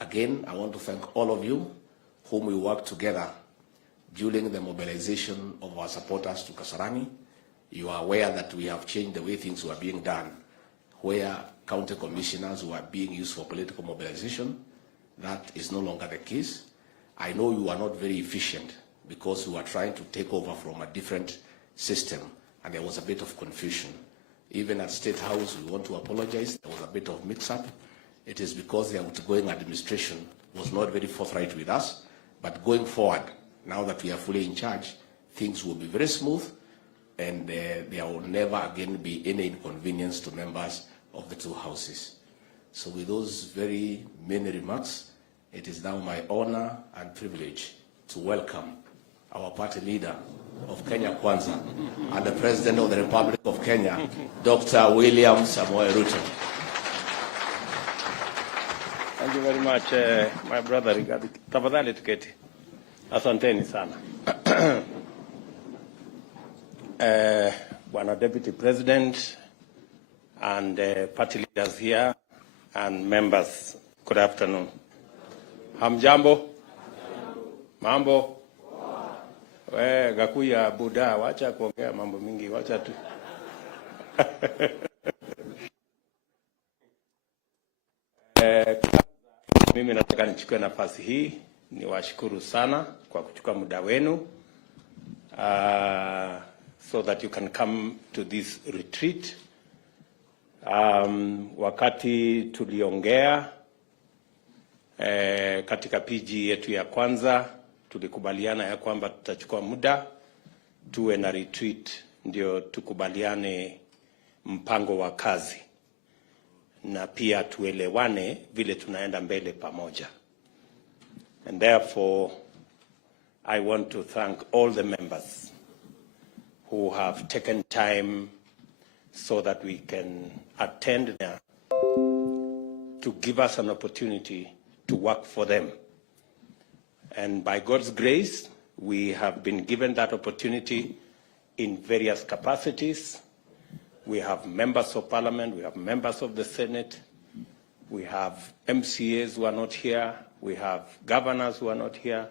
Again, I want to thank all of you whom we worked together during the mobilization of our supporters to Kasarani. You are aware that we have changed the way things were being done, where county commissioners were being used for political mobilization. That is no longer the case. I know you are not very efficient because you are trying to take over from a different system, and there was a bit of confusion. Even at State House, we want to apologize. There was a bit of mix-up. It is because the outgoing administration was not very forthright with us. But going forward, now that we are fully in charge, things will be very smooth, and there will never again be any inconvenience to members of the two houses. So with those very many remarks, it is now my honor and privilege to welcome our party leader of Kenya Kwanza and the President of the Republic of Kenya, Dr. William Samoei Ruto. Thank you very much, my brother Rigathi. Tafadhali tuketi. Asanteni sana. Bwana Deputy President and party leaders here and members, good afternoon. Hamjambo? Mambo? Gakuya Buddha, wacha kuongea mambo mingi, wacha tu. Mimi nataka nichukue nafasi hii niwashukuru sana kwa kuchukua muda wenu so that you can come to this retreat. Wakati tuliongea katika PG yetu ya kwanza, tulikubaliana ya kwamba tutachukua muda tuwe na retreat ndio tukubaliane mpango wa kazi na pia tuelewane vile tunaenda mbele pamoja. And therefore, I want to thank all the members who have taken time so that we can attend there to give us an opportunity to work for them. And by God's grace, we have been given that opportunity in various capacities. We have members of parliament, we have members of the Senate, we have MCAs who are not here, we have governors who are not here,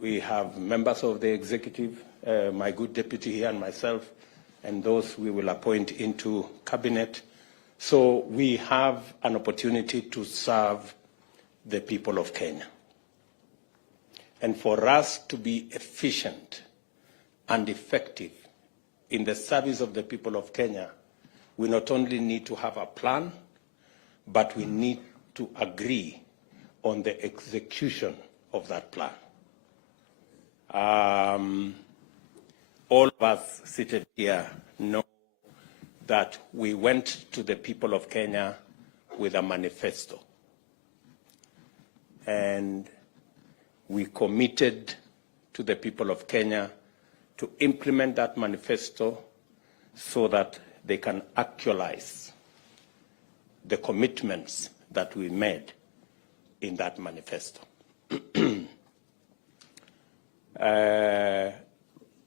we have members of the executive, my good deputy here and myself, and those we will appoint into cabinet. So we have an opportunity to serve the people of Kenya. And for us to be efficient and effective in the service of the people of Kenya, we not only need to have a plan, but we need to agree on the execution of that plan. All of us seated here know that we went to the people of Kenya with a manifesto. And we committed to the people of Kenya to implement that manifesto so that they can actualize the commitments that we made in that manifesto.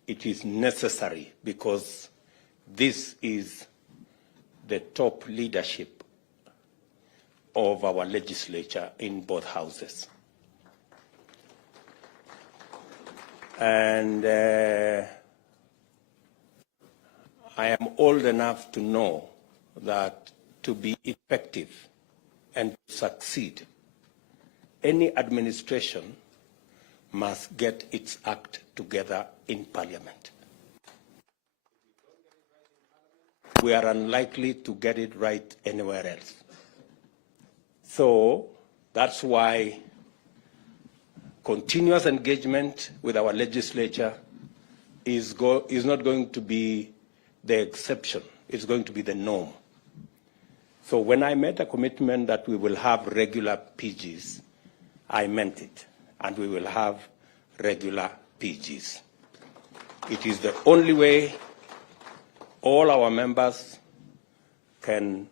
It is necessary because this is the top leadership of our legislature in both houses. And I am old enough to know that to be effective and succeed, any administration must get its act together in Parliament. We are unlikely to get it right anywhere else. So that's why continuous engagement with our legislature is not going to be the exception. It's going to be the norm. So when I made a commitment that we will have regular PGs, I meant it, and we will have regular PGs. It is the only way all our members can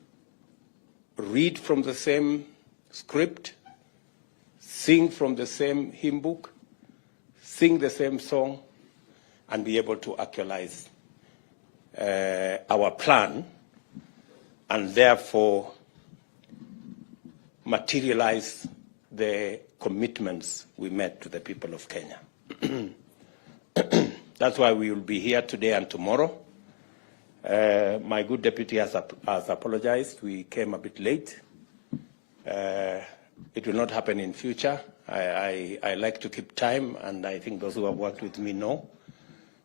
read from the same script, sing from the same hymn book, sing the same song, and be able to actualize our plan. And therefore, materialize the commitments we made to the people of Kenya. That's why we will be here today and tomorrow. My good deputy has apologized. We came a bit late. It will not happen in future. I like to keep time, and I think those who have worked with me know.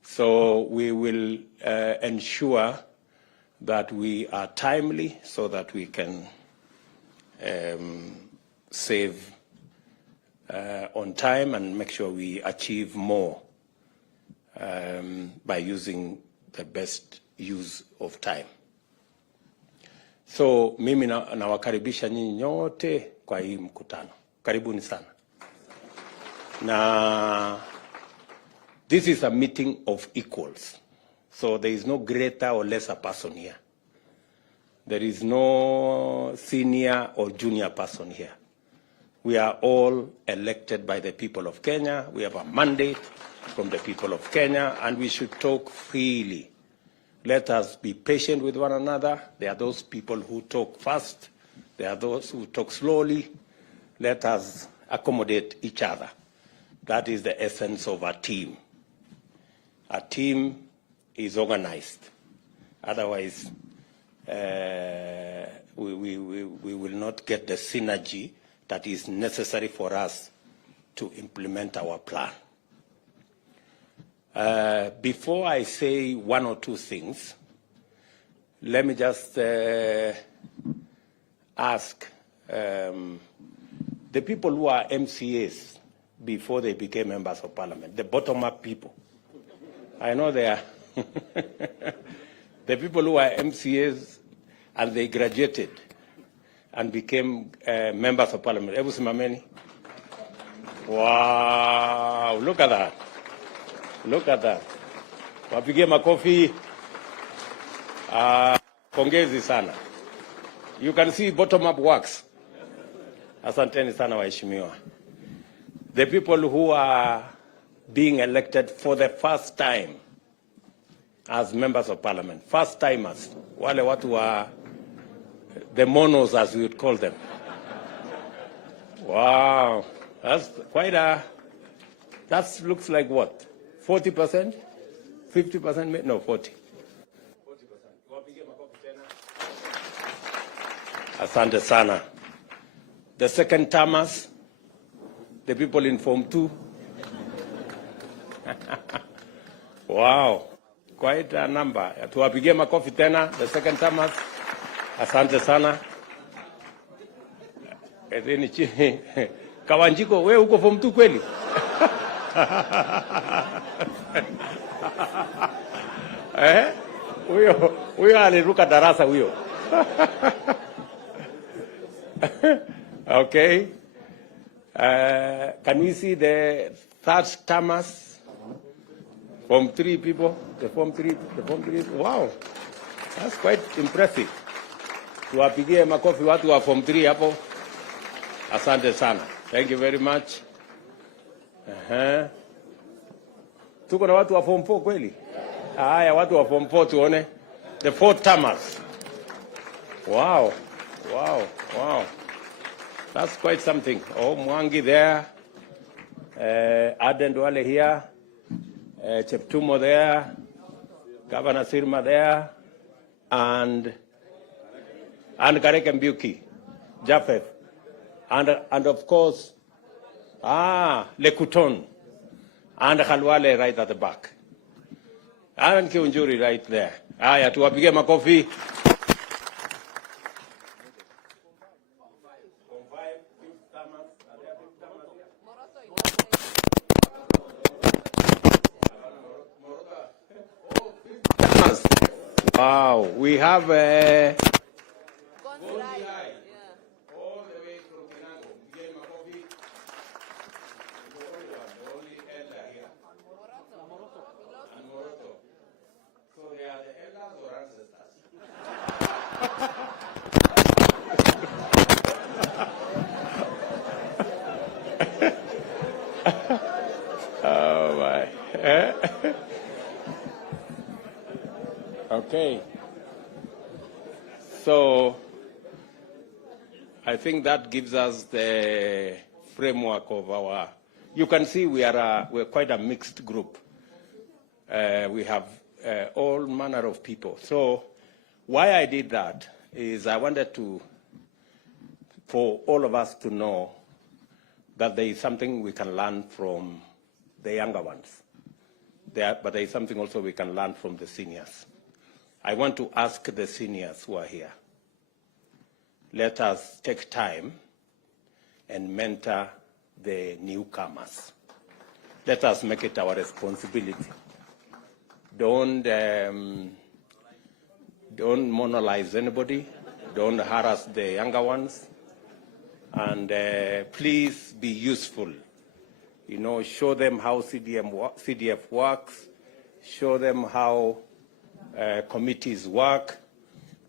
So we will ensure that we are timely so that we can save on time and make sure we achieve more by using the best use of time. So mimi nawakaribisha nyinyi nyote kwa hii mkutano. Karibuni sana. Na this is a meeting of equals. So there is no greater or lesser person here. There is no senior or junior person here. We are all elected by the people of Kenya. We have a mandate from the people of Kenya, and we should talk freely. Let us be patient with one another. There are those people who talk fast. There are those who talk slowly. Let us accommodate each other. That is the essence of a team. A team is organized. Otherwise, we will not get the synergy that is necessary for us to implement our plan. Before I say one or two things, let me just ask the people who are MCAs before they became members of parliament, the bottom-up people. I know they are the people who are MCAs and they graduated and became members of parliament. Ebu simameni. Wow, look at that. Look at that. Wapigie makofi. Pongezi sana. You can see bottom-up works. Asanteni sana waheshimiwa. The people who are being elected for the first time as members of parliament, first timers, wale watu wa the monos as we would call them. Wow, that's quite a, that looks like what? 40%? 50%? No, 40. 40%. Asante sana. The second termers, the people in Form 2. Wow, quite a number. Tuwapigie makofi tena, the second termers. Asante sana. Edeni chini. Kawanjiko, wewe uko Form 2 kweli? Huyo aliruka darasa huyo. Okay. Can we see the third termers? Form 3 people, the Form 3. Wow, that's quite impressive. Tuwapigie makofi watu wa Form 3 hapo. Asante sana. Thank you very much. Tuko na watu wa Form 4 kweli? Haya, watu wa Form 4 tuone. The fourth termers. Wow. That's quite something. Oh, Mwangi there. Aden Duale here. Cheptumo there. Governor Sirma there. And Kareke Mbuki. Japheth. And of course, Lekuton. And Khalwale right at the back. And Kiunjuri right there. Aya, tuwapige makofi. Wow, we have oh my. Okay. So I I think that gives us the framework of our. You can see we're quite a mixed group. We have all manner of people. So why I did that is I wanted for all of us to know that there is something we can learn from the younger ones. But there is something also we can learn from the seniors. I want to ask the seniors who are here, let us take time and mentor the newcomers. Let us make it our responsibility. Don't monolize anybody. Don't harass the younger ones. And please be useful. You know, show them how CDF works. Show them how committees work.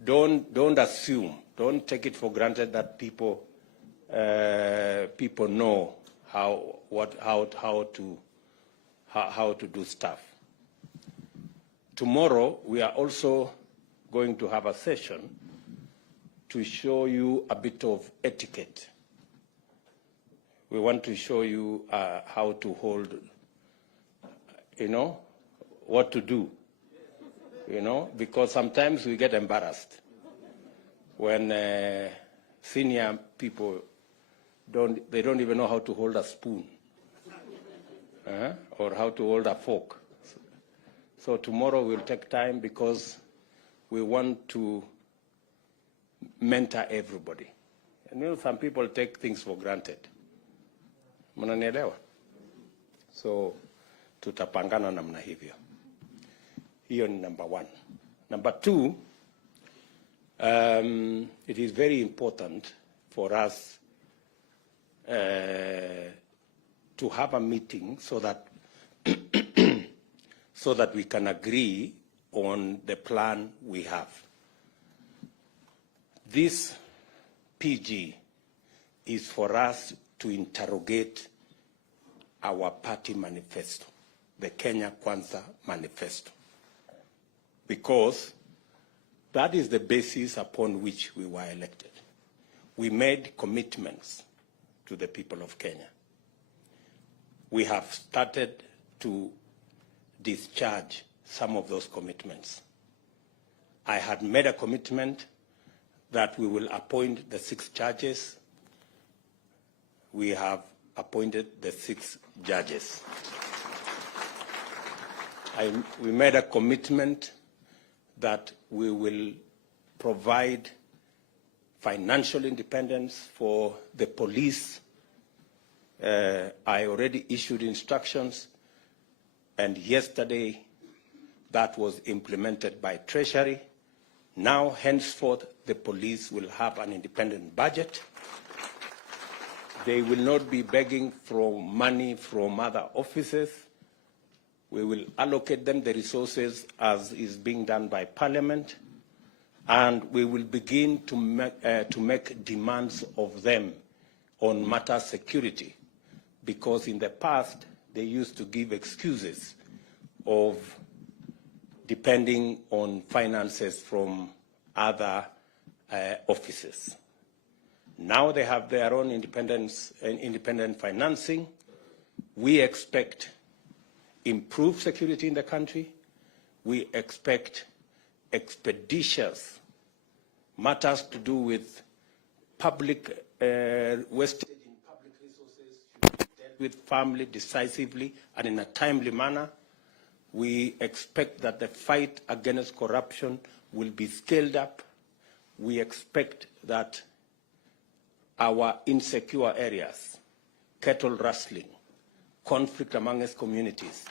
Don't assume. Don't take it for granted that people know how to do stuff. Tomorrow we are also going to have a session to show you a bit of etiquette. We want to show you how to hold, what to do, because sometimes we get embarrassed when senior people don't even know how to hold a spoon or how to hold a fork. So tomorrow we'll take time because we want to mentor everybody. And some people take things for granted. Mnanielewa? So tutapangana namna hivyo. Hiyo ni number one. Number two, it is very important for us to have a meeting so that so that we can agree on the plan we have. This PG is for us to interrogate our party manifesto, the Kenya Kwanza manifesto, because that is the basis upon which we were elected. We made commitments to the people of Kenya. We have started to discharge some of those commitments. I had made a commitment that we will appoint the 6 judges. We have appointed the 6 judges. We made a commitment that we will provide financial independence for the police. I already issued instructions, and yesterday that was implemented by Treasury. Now, henceforth, the police will have an independent budget. They will not be begging for money from other offices. We will allocate them the resources as is being done by Parliament, and we will begin to make demands of them on matter security, because in the past they used to give excuses of depending on finances from other offices. Now they have their own independent financing. We expect improved security in the country. We expect expeditious matters to do with public wastage in public resources should be dealt with firmly, decisively, and in a timely manner. We expect that the fight against corruption will be scaled up. We expect that our insecure areas, cattle rustling, conflict amongst communities,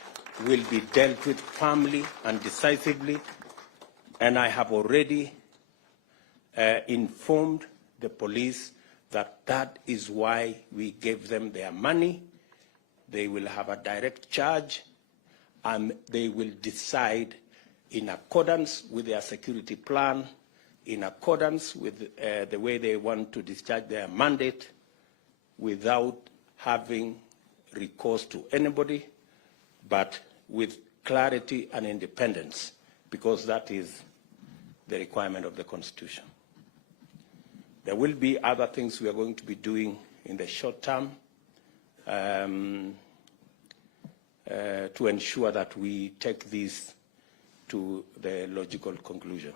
will be dealt with firmly and decisively. And I have already informed the police that that is why we gave them their money. They will have a direct charge, and they will decide in accordance with their security plan, in accordance with the way they want to discharge their mandate, without having recourse to anybody, but with clarity and independence, because that is the requirement of the Constitution. There will be other things we are going to be doing in the short term to ensure that we take this to the logical conclusion.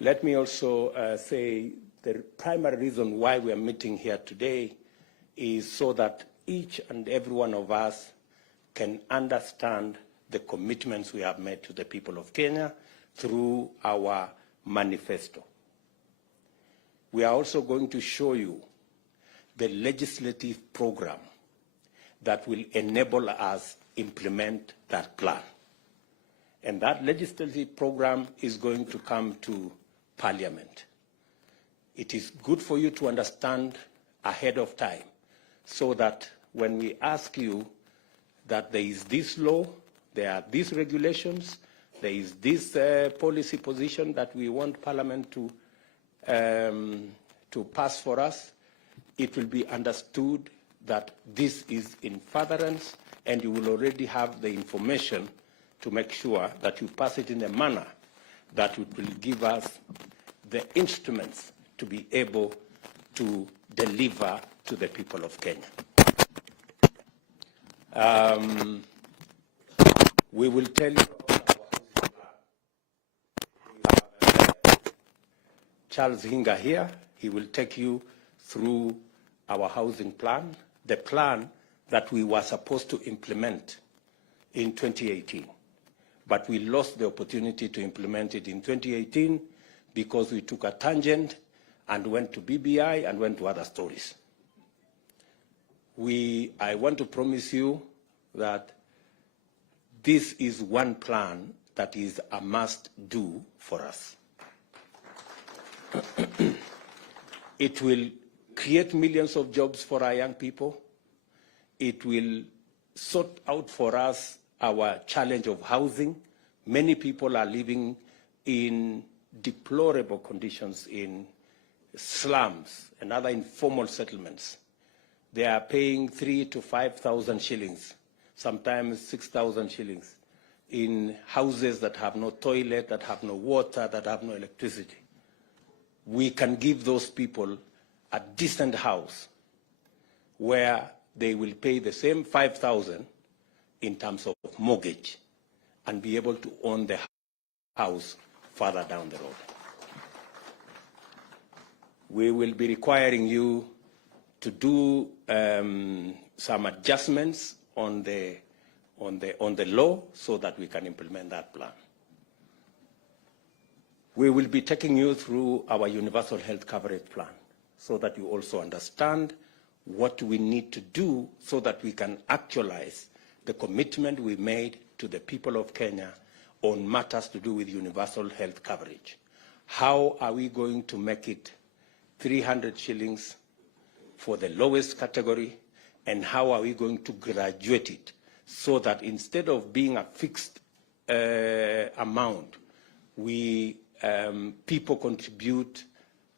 Let me also say the primary reason why we are meeting here today is so that each and every one of us can understand the commitments we have made to the people of Kenya through our manifesto. We are also going to show you the legislative program that will enable us implement that plan. And that legislative program is going to come to Parliament. It is good for you to understand ahead of time so that when we ask you that there is this law, there are these regulations, there is this policy position that we want Parliament to pass for us, it will be understood that this is in furtherance, and you will already have the information to make sure that you pass it in a manner that it will give us the instruments to be able to deliver to the people of Kenya. We will tell you about our housing plan. We have Charles Hinga here. He will take you through our housing plan, the plan that we were supposed to implement in 2018. But we lost the opportunity to implement it in 2018 because we took a tangent and went to BBI and went to other stories. I want to promise you that this is one plan that is a must-do for us. It will create millions of jobs for our young people. It will sort out for us our challenge of housing. Many people are living in deplorable conditions in slums and other informal settlements. They are paying 3,000 to 5,000 shillings, sometimes 6,000 shillings, in houses that have no toilet, that have no water, that have no electricity. We can give those people a decent house where they will pay the same 5,000 in terms of mortgage and be able to own the house further down the road. We will be requiring you to do some adjustments on the law so that we can implement that plan. We will be taking you through our universal health coverage plan so that you also understand what we need to do so that we can actualize the commitment we made to the people of Kenya on matters to do with universal health coverage. How are we going to make it 300 shillings for the lowest category, and how are we going to graduate it so that instead of being a fixed amount, people contribute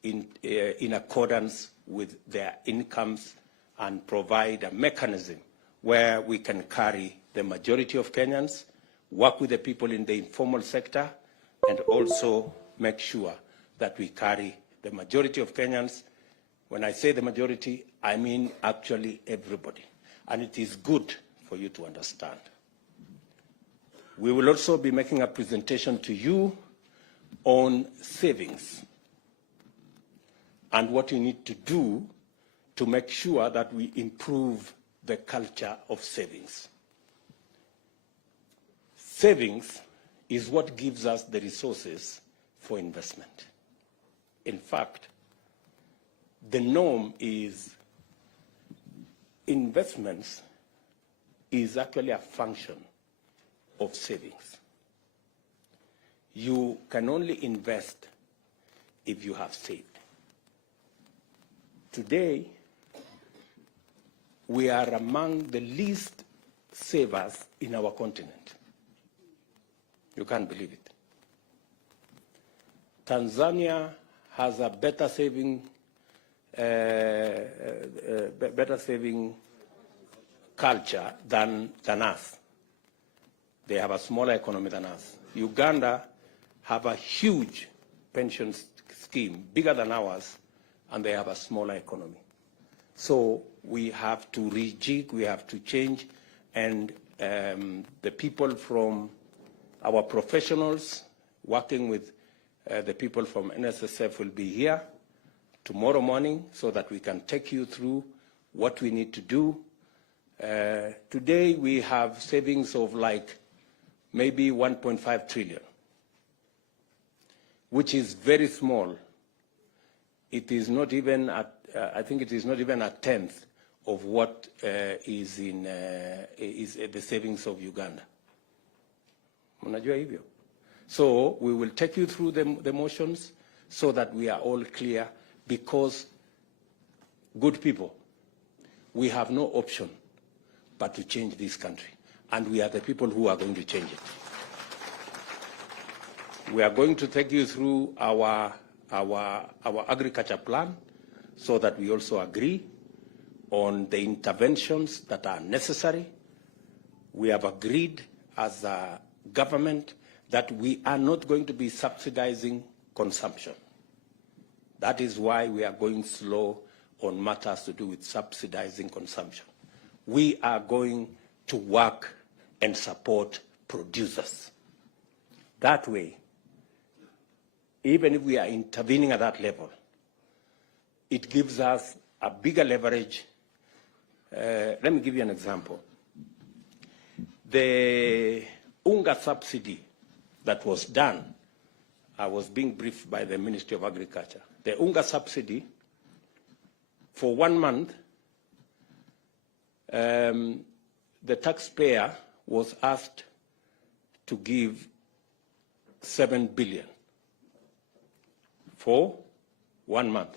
in accordance with their incomes and provide a mechanism where we can carry the majority of Kenyans, work with the people in the informal sector, and also make sure that we carry the majority of Kenyans. When I say the majority, I mean actually everybody. And it is good for you to understand. We will also be making a presentation to you on savings and what you need to do to make sure that we improve the culture of savings. Savings is what gives us the resources for investment. In fact, the norm is investments is actually a function of savings. You can only invest if you have saved. Today, we are among the least savers in our continent. You can't believe it. Tanzania has a better saving culture than us. They have a smaller economy than us. Uganda have a huge pension scheme, bigger than ours, and they have a smaller economy. So we have to rejig, we have to change, and the people from our professionals working with the people from NSSF will be here tomorrow morning so that we can take you through what we need to do. Today we have savings of like maybe 1.5 trillion, which is very small. It is not even at, I think it is not even a tenth of what is the savings of Uganda. Unajua hivyo? So we will take you through the motions so that we are all clear, because good people, we have no option but to change this country. And we are the people who are going to change it. We are going to take you through our agriculture plan so that we also agree on the interventions that are necessary. We have agreed as a government that we are not going to be subsidizing consumption. That is why we are going slow on matters to do with subsidizing consumption. We are going to work and support producers. That way, even if we are intervening at that level, it gives us a bigger leverage. Let me give you an example. The unga subsidy that was done, I was being briefed by the Ministry of Agriculture. The unga subsidy, for 1 month, the taxpayer was asked to give 7 billion for 1 month.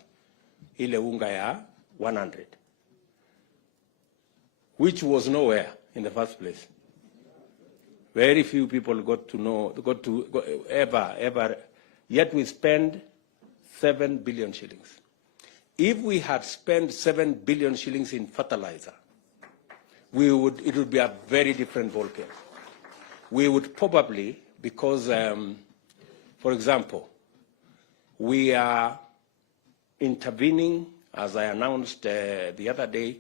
Ile unga ya 100, which was nowhere in the first place. Very few people got to ever, yet we spend 7 billion shillings. If we had spent 7 billion shillings in fertilizer, it would be a very different ballgame. We would probably, because, for example, we are intervening, as I announced the other day,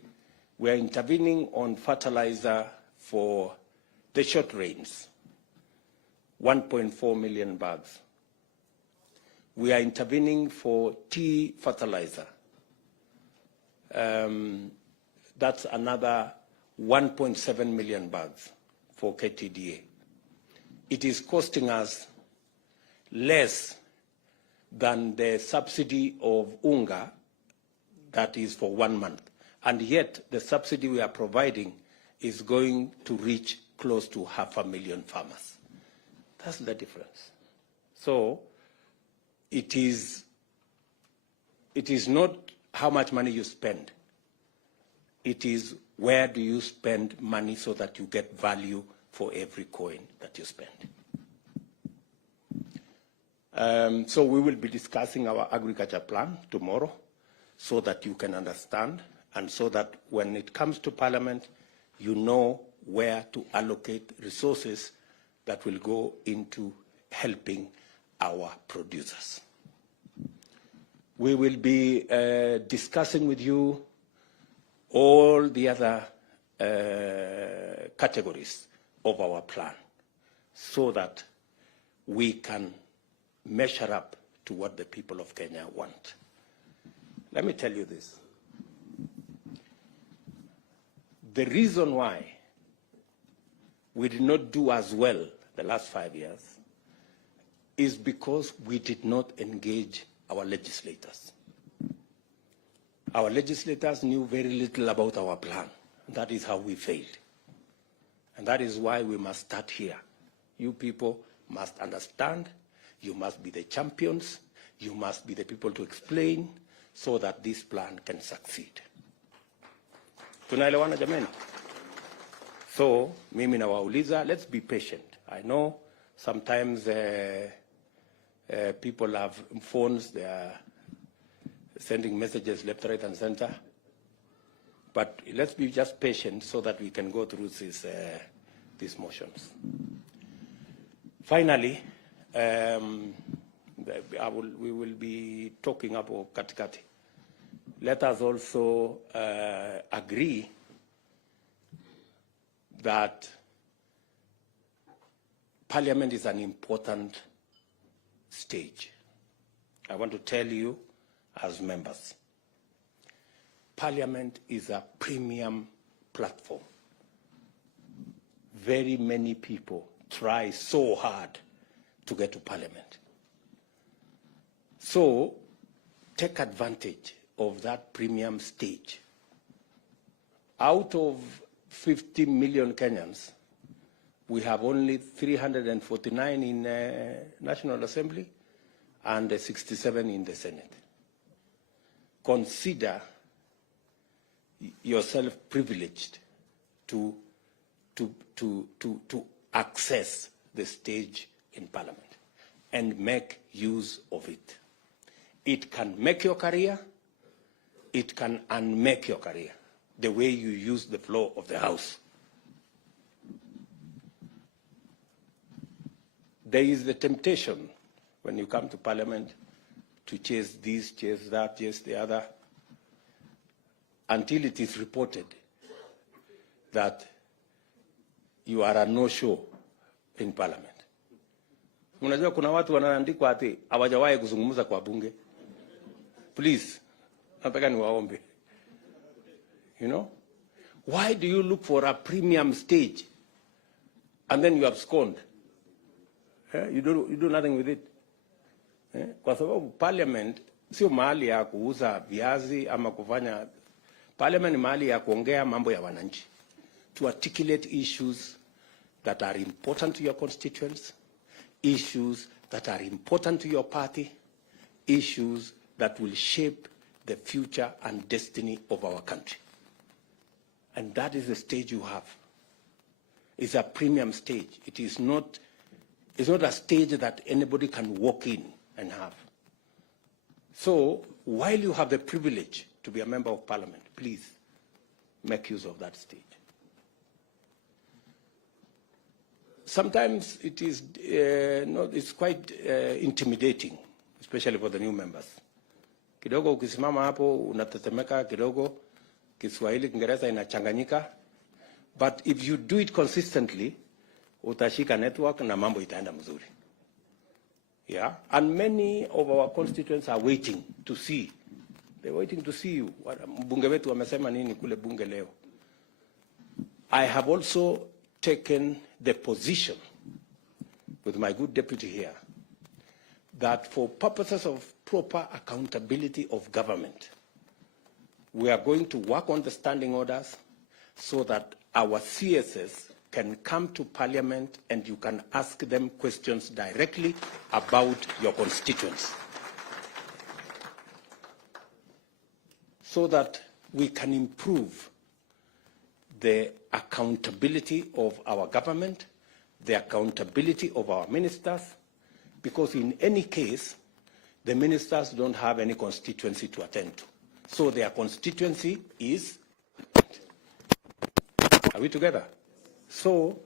we are intervening on fertilizer for the short rains, 1.4 million bags. We are intervening for tea fertilizer. That's another 1.7 million bags for KTDA. It is costing us less than the subsidy of unga that is for 1 month. And yet the subsidy we are providing is going to reach close to 500,000 farmers. That's the difference. So it is not how much money you spend. It is where do you spend money so that you get value for every coin that you spend. So we will be discussing our agriculture plan tomorrow so that you can understand, and so that when it comes to Parliament, you know where to allocate resources that will go into helping our producers. We will be discussing with you all the other categories of our plan so that we can measure up to what the people of Kenya want. Let me tell you this. The reason why we did not do as well the last 5 years is because we did not engage our legislators. Our legislators knew very little about our plan. That is how we failed. And that is why we must start here. You people must understand. You must be the champions. You must be the people to explain so that this plan can succeed. Tunaelewana jameni? So, mimi nawauliza, let's be patient. I know sometimes people have phones, they are sending messages left, right, and center. But let's be just patient so that we can go through these motions. Finally, We will be talking about katikati. Let us also agree that Parliament is an important stage. I want to tell you as members, Parliament is a premium platform. Very many people try so hard to get to Parliament. So take advantage of that premium stage. Out of 50 million Kenyans, we have only 349 in National Assembly and 67 in the Senate. Consider yourself privileged to access the stage in Parliament and make use of it. It can make your career, it can unmake your career, the way you use the floor of the House. There is the temptation when you come to Parliament to chase this, chase that, chase the other, until it is reported that you are a no-show in Parliament. Unajua kuna watu wanaandikwa ati hawajawahi kuzungumza kwa bunge. Please, nataka niwaombe. You know? Why do you look for a premium stage and then you abscond? You do nothing with it. Kwa sababu Parliament sio mahali ya kuuza viazi ama kufanya. Parliament ni mahali ya kuongea mambo ya wananchi. To articulate issues that are important to your constituents, issues that are important to your party, issues that will shape the future and destiny of our country. And that is the stage you have. It's a premium stage. It's not a stage that anybody can walk in and have. So while you have the privilege to be a member of Parliament, please make use of that stage. Sometimes it is it's quite intimidating, especially for the new members. Kidogo ukisimama hapo unatetemeka kidogo, Kiswahili Kiingereza inachanganyika, but if you do it consistently, utashika network na mambo itaenda mzuri. Yeah, and many of our constituents are waiting to see. They're waiting to see you. Mbunge wetu wamesema nini kule bunge leo. I have also taken the position with my good deputy here that for purposes of proper accountability of government, we are going to work on the standing orders so that our CSS can come to Parliament and you can ask them questions directly about your constituents, so that we can improve the accountability of our government, the accountability of our ministers, because in any case, the ministers don't have any constituency to attend to. So their constituency is, are we together? So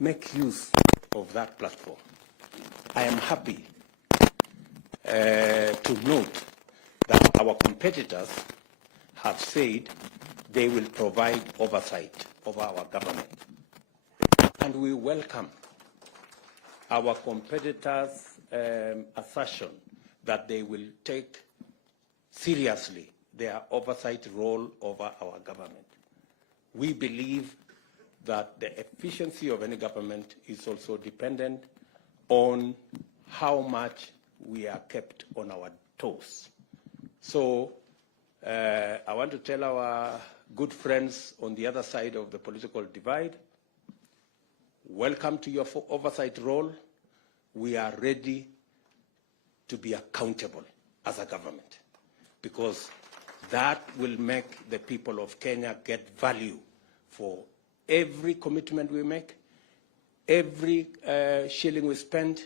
make use of that platform. I am happy to note that our competitors have said they will provide oversight of our government. And we welcome our competitors' assertion that they will take seriously their oversight role over our government. We believe that the efficiency of any government is also dependent on how much we are kept on our toes. So I want to tell our good friends on the other side of the political divide, welcome to your oversight role. We are ready to be accountable as a government, because that will make the people of Kenya get value for every commitment we make, every shilling we spend,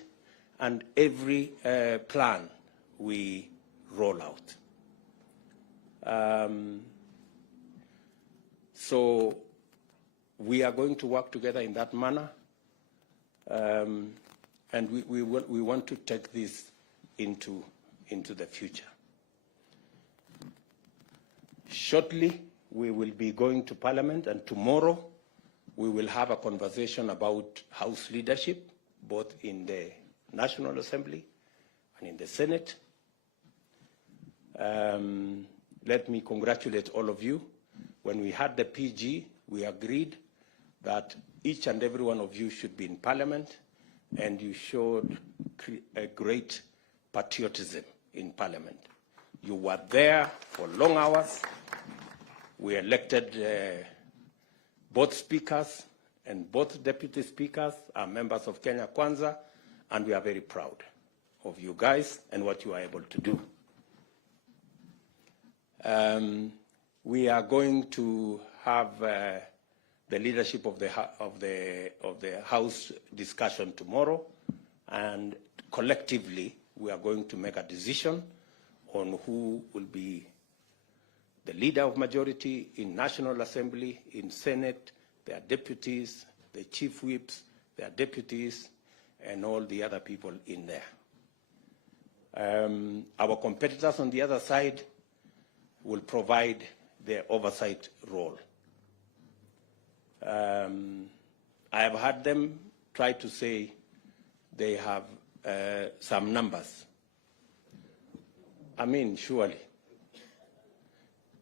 and every plan we roll out. So we are going to work together in that manner, and we want to take this into the future. Shortly, we will be going to Parliament, and tomorrow we will have a conversation about House leadership, both in the National Assembly and in the Senate. Let me congratulate all of you. When we had the PG, we agreed that each and every one of you should be in Parliament, and you showed a great patriotism in Parliament. You were there for long hours. We elected both speakers, and both deputy speakers are members of Kenya Kwanza, and we are very proud of you guys and what you are able to do. We are going to have the leadership of the House discussion tomorrow, and collectively we are going to make a decision on who will be the leader of majority in National Assembly, in Senate, their deputies, the chief whips, their deputies, and all the other people in there. Our competitors on the other side will provide the oversight role. I have heard them try to say they have some numbers. I mean, surely,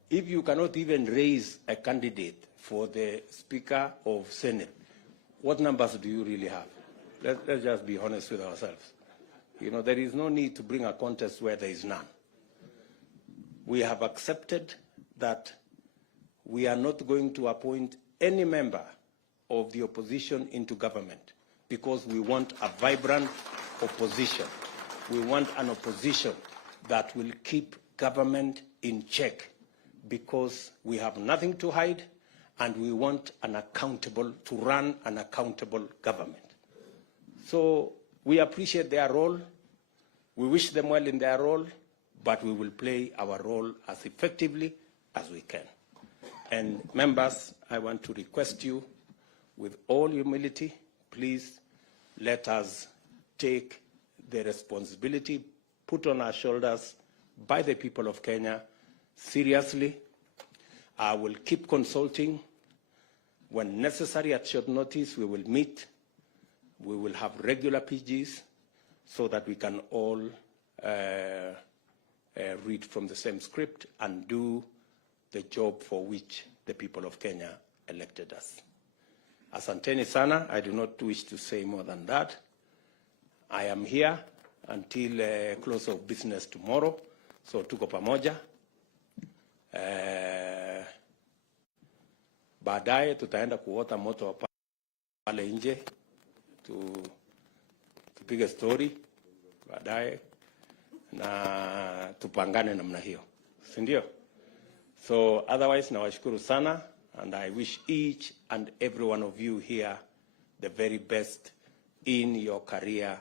if you cannot even raise a candidate for the Speaker of Senate, what numbers do you really have? Let's just be honest with ourselves. You know, there is no need to bring a contest where there is none. We have accepted that we are not going to appoint any member of the opposition into government because we want a vibrant opposition. We want an opposition that will keep government in check because we have nothing to hide and we want to run an accountable government. So we appreciate their role. We wish them well in their role, but we will play our role as effectively as we can. And members, I want to request you, with all humility, please let us take the responsibility put on our shoulders by the people of Kenya seriously. I will keep consulting. When necessary, at short notice, we will meet. We will have regular PGs so that we can all read from the same script and do the job for which the people of Kenya elected us. Asanteni sana. I do not wish to say more than that. I am here until close of business tomorrow, so tuko pamoja. Baadaye tutaenda kuota moto pale nje, tupige story baadaye na tupangane namna hiyo, si ndio? So otherwise nawashukuru sana, and I wish each and every one of you here the very best in your career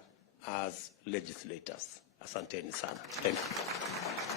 as legislators. Asanteni sana. Thank you.